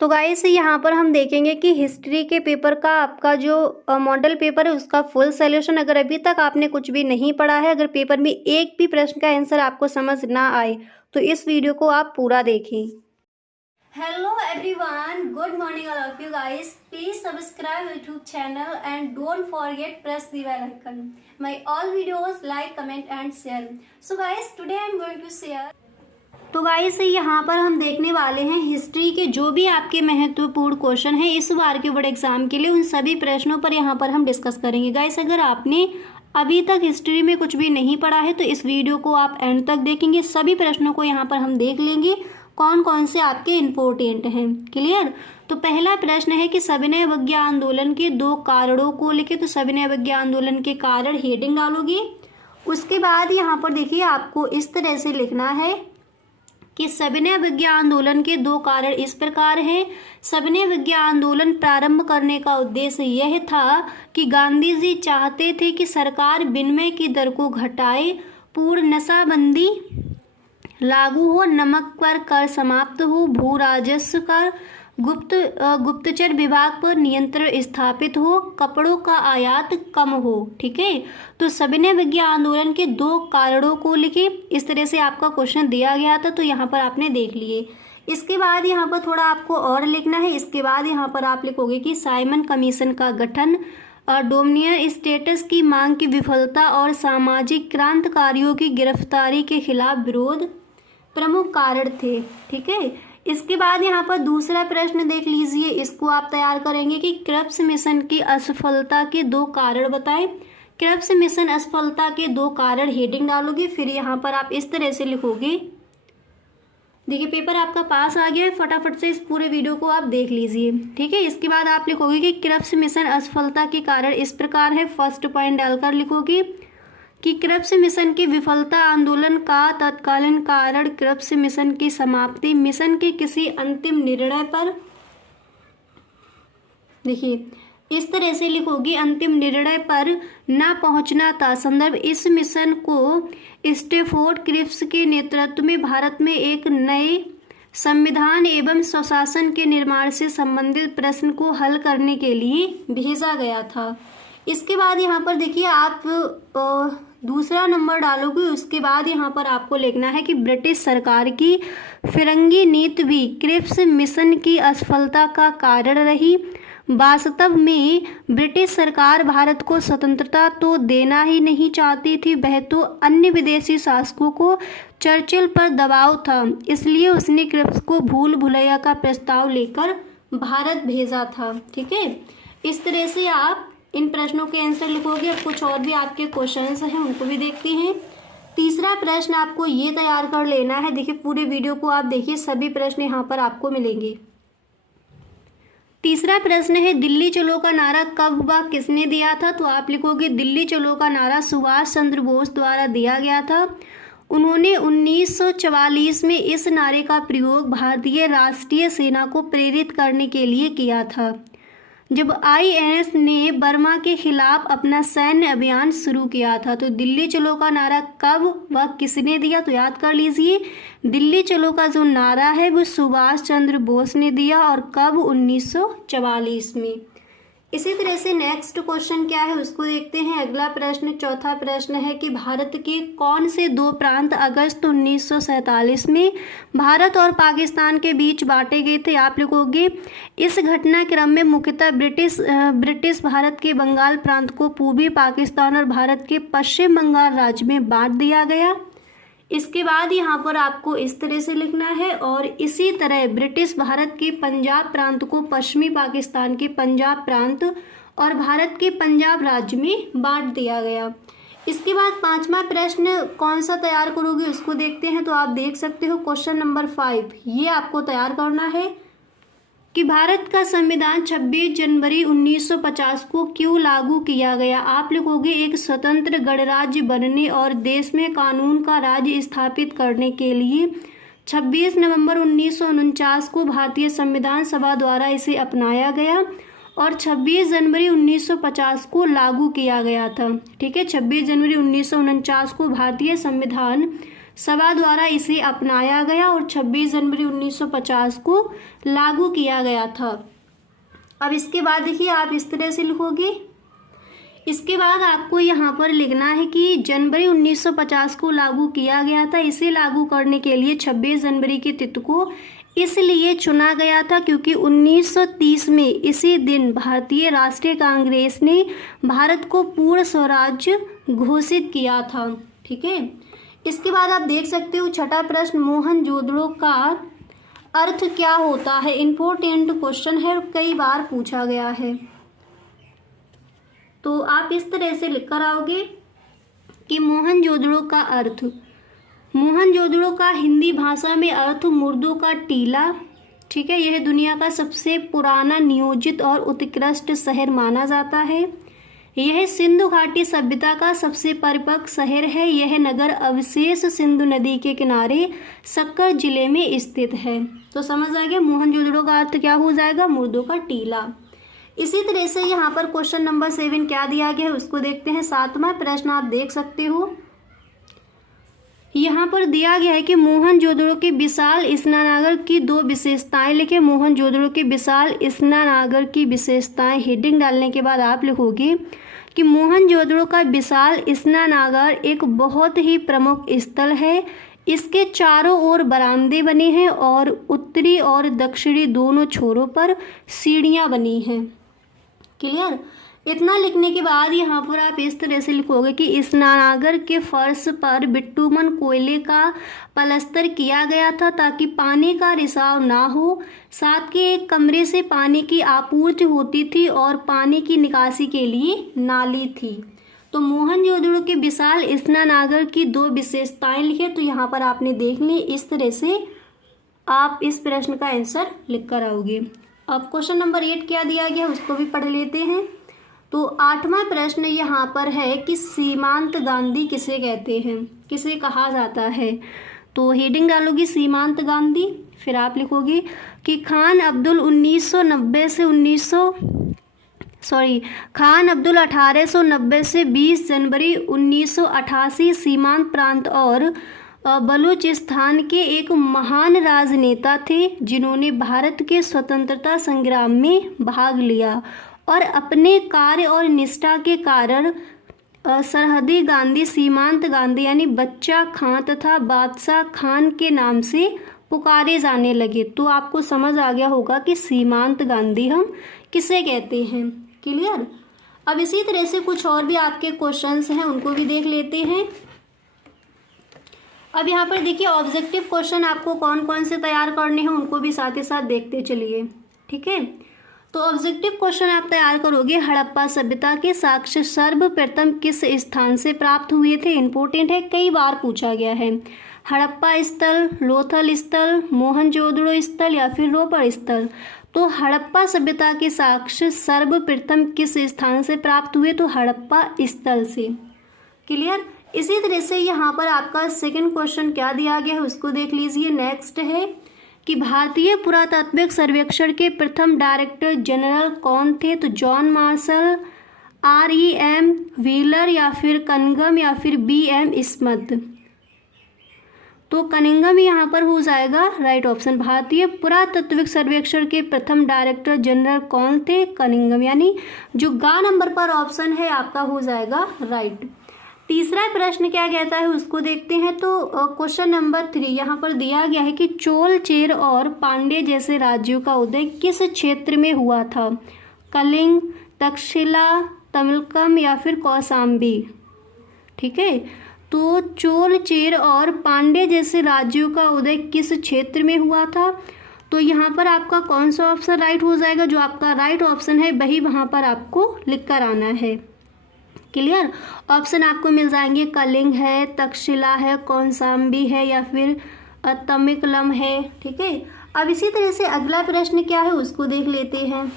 तो गाइस यहाँ पर हम देखेंगे कि हिस्ट्री के पेपर का आपका जो मॉडल पेपर है उसका फुल सॉल्यूशन, अगर अभी तक आपने कुछ भी नहीं पढ़ा है, अगर पेपर में एक भी प्रश्न का आंसर आपको समझ ना आए तो इस वीडियो को आप पूरा देखें। Hello everyone, good morning all of you guys. Please subscribe YouTube channel and don't forget press the bell icon. My all videos like comment and share. So guys today I am going to share. तो guys यहाँ पर हम देखने वाले हैं history के जो भी आपके महत्वपूर्ण क्वेश्चन हैं इस बार के बोर्ड एग्जाम के लिए, उन सभी प्रश्नों पर यहाँ पर हम डिस्कस करेंगे। गाइस अगर आपने अभी तक हिस्ट्री में कुछ भी नहीं पढ़ा है तो इस वीडियो को आप एंड तक देखेंगे। सभी प्रश्नों को यहाँ पर हम देख लेंगे कौन कौन से आपके इम्पोर्टेंट हैं। क्लियर। तो पहला प्रश्न है कि सविनय अवज्ञा आंदोलन के 2 कारणों को लिखे। तो सविनय अवज्ञा आंदोलन के कारण हेडिंग डालोगे। उसके बाद यहाँ पर देखिए आपको इस तरह से लिखना है कि सविनय अवज्ञा आंदोलन के 2 कारण इस प्रकार हैं। सविनय अवज्ञा आंदोलन प्रारंभ करने का उद्देश्य यह था कि गांधी जी चाहते थे कि सरकार विनिमय की दर को घटाए, पूर्ण नशाबंदी लागू हो, नमक पर कर समाप्त हो, भू राजस्व कर, गुप्तचर विभाग पर नियंत्रण स्थापित हो, कपड़ों का आयात कम हो। ठीक है। तो सविनय अवज्ञा आंदोलन के 2 कारणों को लिखे। इस तरह से आपका क्वेश्चन दिया गया था तो यहाँ पर आपने देख लिए। इसके बाद यहाँ पर थोड़ा आपको और लिखना है। इसके बाद यहाँ पर आप लिखोगे कि साइमन कमीशन का गठन, डोमिनियन स्टेटस की मांग की विफलता और सामाजिक क्रांतिकारियों की गिरफ्तारी के खिलाफ विरोध प्रमुख कारण थे। ठीक है। इसके बाद यहाँ पर दूसरा प्रश्न देख लीजिए, इसको आप तैयार करेंगे कि क्रिप्स मिशन की असफलता के 2 कारण बताएं। क्रिप्स मिशन असफलता के 2 कारण हेडिंग डालोगे। फिर यहाँ पर आप इस तरह से लिखोगे। देखिए पेपर आपका पास आ गया है, फटाफट से इस पूरे वीडियो को आप देख लीजिए। ठीक है। इसके बाद आप लिखोगे कि क्रिप्स मिशन असफलता के कारण इस प्रकार है। फर्स्ट पॉइंट डालकर लिखोगे कि क्रिप्स मिशन की विफलता आंदोलन का तत्कालीन कारण क्रिप्स मिशन की समाप्ति, मिशन के किसी अंतिम निर्णय पर, देखिए इस तरह से लिखोगे, अंतिम निर्णय पर न पहुंचना था। संदर्भ, इस मिशन को स्टैफोर्ड क्रिप्स के नेतृत्व में भारत में एक नए संविधान एवं स्वशासन के निर्माण से संबंधित प्रश्न को हल करने के लिए भेजा गया था। इसके बाद यहाँ पर देखिए आप दूसरा नंबर डालोगे। उसके बाद यहाँ पर आपको लिखना है कि ब्रिटिश सरकार की फिरंगी नीति भी क्रिप्स मिशन की असफलता का कारण रही। वास्तव में ब्रिटिश सरकार भारत को स्वतंत्रता तो देना ही नहीं चाहती थी, वह तो अन्य विदेशी शासकों को चर्चिल पर दबाव था, इसलिए उसने क्रिप्स को भूल भुलैया का प्रस्ताव लेकर भारत भेजा था। ठीक है। इस तरह से आप इन प्रश्नों के आंसर लिखोगे। और कुछ और भी आपके क्वेश्चंस हैं उनको भी देखते हैं। तीसरा प्रश्न आपको ये तैयार कर लेना है। देखिए पूरे वीडियो को आप देखिए, सभी प्रश्न यहाँ पर आपको मिलेंगे। तीसरा प्रश्न है दिल्ली चलो का नारा कब व किसने दिया था। तो आप लिखोगे दिल्ली चलो का नारा सुभाष चंद्र बोस द्वारा दिया गया था। उन्होंने 1944 में इस नारे का प्रयोग भारतीय राष्ट्रीय सेना को प्रेरित करने के लिए किया था, जब INS ने बर्मा के खिलाफ अपना सैन्य अभियान शुरू किया था। तो दिल्ली चलो का नारा कब व किसने दिया, तो याद कर लीजिए दिल्ली चलो का जो नारा है वो सुभाष चंद्र बोस ने दिया, और कब, 1944 में। इसी तरह से नेक्स्ट क्वेश्चन क्या है उसको देखते हैं। अगला प्रश्न, चौथा प्रश्न है कि भारत के कौन से 2 प्रांत अगस्त 1947 में भारत और पाकिस्तान के बीच बांटे गए थे। आप लिखोगे इस घटनाक्रम में मुख्यतः ब्रिटिश भारत के बंगाल प्रांत को पूर्वी पाकिस्तान और भारत के पश्चिम बंगाल राज्य में बांट दिया गया। इसके बाद यहाँ पर आपको इस तरह से लिखना है, और इसी तरह ब्रिटिश भारत के पंजाब प्रांत को पश्चिमी पाकिस्तान के पंजाब प्रांत और भारत के पंजाब राज्य में बांट दिया गया। इसके बाद 5वां प्रश्न कौन सा तैयार करोगे उसको देखते हैं। तो आप देख सकते हो क्वेश्चन नंबर 5, ये आपको तैयार करना है कि भारत का संविधान 26 जनवरी 1950 को क्यों लागू किया गया। आप लिखोगे एक स्वतंत्र गणराज्य बनने और देश में कानून का राज्य स्थापित करने के लिए 26 नवंबर 1949 को भारतीय संविधान सभा द्वारा इसे अपनाया गया और 26 जनवरी 1950 को लागू किया गया था। ठीक है। 26 जनवरी 1949 को भारतीय संविधान सभा द्वारा इसे अपनाया गया और 26 जनवरी 1950 को लागू किया गया था। अब इसके बाद देखिए आप इस तरह से लिखोगे। इसके बाद आपको यहाँ पर लिखना है कि जनवरी 1950 को लागू किया गया था। इसे लागू करने के लिए 26 जनवरी की तिथि को इसलिए चुना गया था क्योंकि 1930 में इसी दिन भारतीय राष्ट्रीय कांग्रेस ने भारत को पूर्ण स्वराज्य घोषित किया था। ठीक है, इसके बाद आप देख सकते हो छठा प्रश्न, मोहनजोदड़ो का अर्थ क्या होता है। इम्पोर्टेंट क्वेश्चन है, कई बार पूछा गया है। तो आप इस तरह से लिख कर आओगे कि मोहनजोदड़ो का अर्थ, मोहनजोदड़ो का हिंदी भाषा में अर्थ मुर्दों का टीला। ठीक है, यह दुनिया का सबसे पुराना नियोजित और उत्कृष्ट शहर माना जाता है। यह सिंधु घाटी सभ्यता का सबसे परिपक्व शहर है। यह नगर अवशेष सिंधु नदी के किनारे सक्कर जिले में स्थित है। तो समझ आ गया, मोहनजोदड़ो का अर्थ क्या हो जाएगा, मुर्दों का टीला। इसी तरह से यहाँ पर क्वेश्चन नंबर 7 क्या दिया गया है उसको देखते हैं। 7वां प्रश्न आप देख सकते हो, यहाँ पर दिया गया है कि मोहनजोदड़ो के विशाल स्नानागार की 2 विशेषताएं लिखे। मोहनजोदड़ो के विशाल स्नानागार की विशेषताएं, हेडिंग डालने के बाद आप लिखोगे कि मोहनजोदड़ो का विशाल स्नानागार एक बहुत ही प्रमुख स्थल है। इसके चारों ओर बरामदे बने हैं और उत्तरी और दक्षिणी दोनों छोरों पर सीढ़ियां बनी हैं। क्लियर, इतना लिखने के बाद यहाँ पर आप इस तरह से लिखोगे कि स्नानागार के फर्श पर बिट्टूमन कोयले का पलस्तर किया गया था ताकि पानी का रिसाव ना हो। साथ के एक कमरे से पानी की आपूर्ति होती थी और पानी की निकासी के लिए नाली थी। तो मोहनजोदड़ो के विशाल स्नानागार की 2 विशेषताएं लिखे। तो यहाँ पर आपने देख ली, इस तरह से आप इस प्रश्न का आंसर लिख कर आओगे। अब क्वेश्चन नंबर 8 क्या दिया गया उसको भी पढ़ लेते हैं। तो 8वां प्रश्न यहाँ पर है कि सीमांत गांधी किसे कहते हैं, किसे कहा जाता है। तो हेडिंग डालोगी सीमांत गांधी, फिर आप लिखोगे कि खान अब्दुल 1890 से 20 जनवरी 1988 सीमांत प्रांत और बलूचिस्तान के एक महान राजनेता थे जिन्होंने भारत के स्वतंत्रता संग्राम में भाग लिया और अपने कार्य और निष्ठा के कारण सरहदी गांधी, सीमांत गांधी यानी बच्चा खां तथा बादशाह खान के नाम से पुकारे जाने लगे। तो आपको समझ आ गया होगा कि सीमांत गांधी हम किसे कहते हैं। क्लियर, अब इसी तरह से कुछ और भी आपके क्वेश्चंस हैं उनको भी देख लेते हैं। अब यहाँ पर देखिए ऑब्जेक्टिव क्वेश्चन आपको कौन कौन से तैयार करने हैं उनको भी साथ ही साथ देखते चलिए। ठीक है, तो ऑब्जेक्टिव क्वेश्चन आप तैयार करोगे, हड़प्पा सभ्यता के साक्ष्य सर्वप्रथम किस स्थान से प्राप्त हुए थे। इंपॉर्टेंट है, कई बार पूछा गया है। हड़प्पा स्थल, लोथल स्थल, मोहनजोदड़ो स्थल या फिर रोपड़ स्थल। तो हड़प्पा सभ्यता के साक्ष्य सर्वप्रथम किस स्थान से प्राप्त हुए, तो हड़प्पा स्थल से। क्लियर, इसी तरह से यहाँ पर आपका सेकंड क्वेश्चन क्या दिया गया है उसको देख लीजिए। नेक्स्ट है कि भारतीय पुरातात्विक सर्वेक्षण के प्रथम डायरेक्टर जनरल कौन थे। तो जॉन मार्शल, REM व्हीलर या फिर कनिंघम या फिर BM स्मिथ। तो कनिंघम यहाँ पर हो जाएगा राइट ऑप्शन। भारतीय पुरातात्विक सर्वेक्षण के प्रथम डायरेक्टर जनरल कौन थे, कनिंघम, यानी जो गा नंबर पर ऑप्शन है आपका हो जाएगा राइट। तीसरा प्रश्न क्या कहता है उसको देखते हैं। तो क्वेश्चन नंबर 3 यहाँ पर दिया गया है कि चोल, चेर और पांड्य जैसे राज्यों का उदय किस क्षेत्र में हुआ था। कलिंग, तक्षशिला, तमिलकम या फिर कौशाम्बी। ठीक है, तो चोल, चेर और पांड्य जैसे राज्यों का उदय किस क्षेत्र में हुआ था। तो यहाँ पर आपका कौन सा ऑप्शन राइट हो जाएगा, जो आपका राइट ऑप्शन है वही वहाँ पर आपको लिख कर आना है। क्लियर, ऑप्शन आपको मिल जाएंगे, कलिंग है, तक्षशिला है, कौशाम्बी है या फिर तमिलकम है। ठीक है, अब इसी तरह से अगला प्रश्न क्या है उसको देख लेते हैं।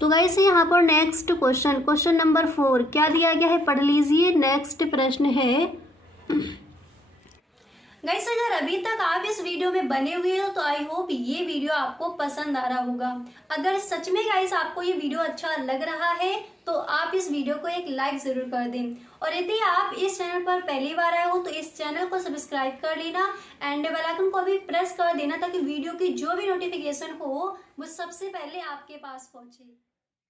तो गाइस यहाँ पर नेक्स्ट क्वेश्चन नंबर 4 क्या दिया गया है पढ़ लीजिए। नेक्स्ट प्रश्न है गाइस अगर अभी तक आप इस वीडियो में बने हुए हो तो आई होप ये वीडियो आपको पसंद आ रहा होगा। अगर सच में गाइस आपको ये वीडियो अच्छा लग रहा है तो आप इस वीडियो को एक लाइक जरूर कर दें, और यदि आप इस चैनल पर पहली बार आए हो तो इस चैनल को सब्सक्राइब कर लेना एंड बेल आइकन को भी प्रेस कर देना ताकि वीडियो की जो भी नोटिफिकेशन हो वो सबसे पहले आपके पास पहुंचे।